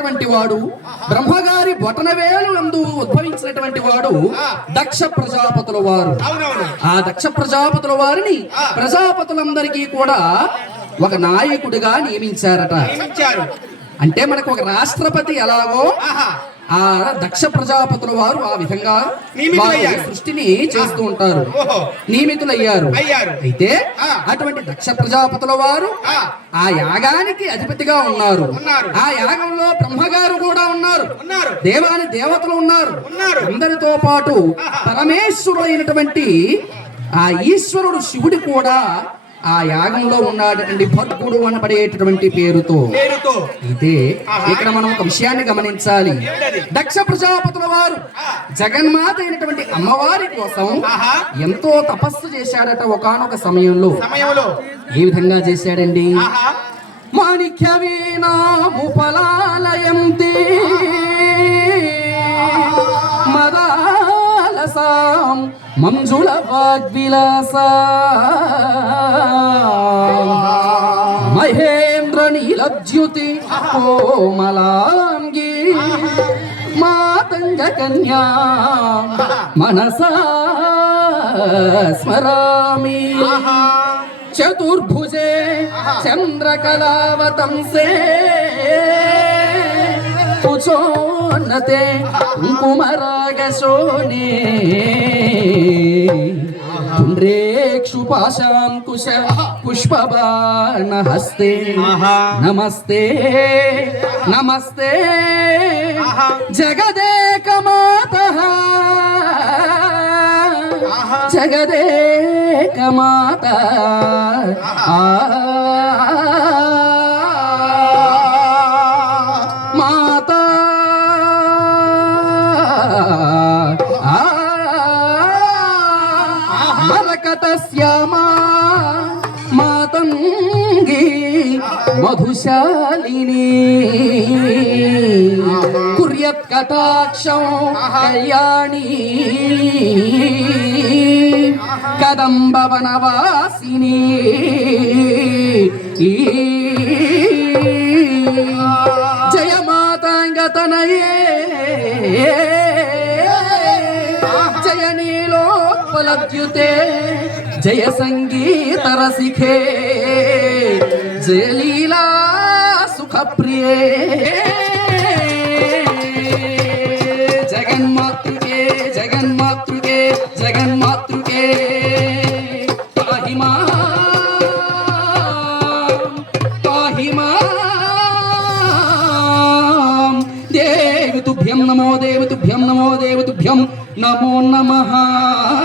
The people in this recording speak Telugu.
ఉన్నటువంటి వాడు బ్రహ్మగారి బొటనవేలు నందు ఉద్భవించినటువంటి వాడు దక్ష ప్రజాపతుల వారు. ఆ దక్ష ప్రజాపతుల వారిని ప్రజాపతులందరికీ కూడా ఒక నాయకుడిగా నియమించారట. నియమించారు. అంటే మనకు ఒక రాష్ట్రపతి ఎలాగో ఆ దక్ష ప్రజాపతుల వారు ఆ విధంగా. సృష్టిని చేస్తూ ఉంటారు నియమితులయ్యారు అయితే. అటువంటి దక్ష ప్రజాపతుల వారు ఆ. యాగానికి అధిపతిగా ఉన్నారు. ఆ యాగంలో బ్రహ్మగారు కూడా ఉన్నారు దేవాని దేవతలు ఉన్నారు ఉన్నారు. అందరితో పాటు పరమేశ్వరుడు అయినటువంటి ఆ ఈశ్వరుడు శివుడి కూడా ఆ యాగంలో ఉన్నాడటండి భర్గుడు అనబడేటటువంటి పేరుతో. పేరుతో. అయితే ఇక్కడ మనం ఒక విషయాన్ని గమనించాలి? దక్ష ప్రజాపతుల వారు జగన్మాత అయినటువంటి అమ్మవారి కోసం ఎంతో తపస్సు చేశాడట ఒకానొక సమయంలో. ఏ విధంగా చేశాడండి? మాణిక్య వీణాముపలాలయంతే మదాలసాం మంజుల వాగ్విలాస. మహేంద్ర నీలజ్యుతి కోమలాంగి. మాతంగ కన్యా మనసా స్మరామి. చతుర్భుజే చంద్రకళావతంసే. पूछोनते कुमार गोनी क्षुपाशंकुश पुष्प हस्ते नमस्ते नमस्ते जगदे कमाता जगदे कमाता మధుశాలిని. కుర్యత్ కటాక్షం కళ్యాణి. కదంబ వనవాసిని జయ మాతాంగతనయే జయ నీలోపలద్యుతే జయ సంగీత రసిఖే జయ లీలా సుఖ ప్రియే. జగన్మాతృకే జగన్మాతృకే జగన్మాతృకే. పాహిమా పాహిమా. పాహి నమో దేవతుభ్యం నమో దేవతుభ్యం నమో నమః.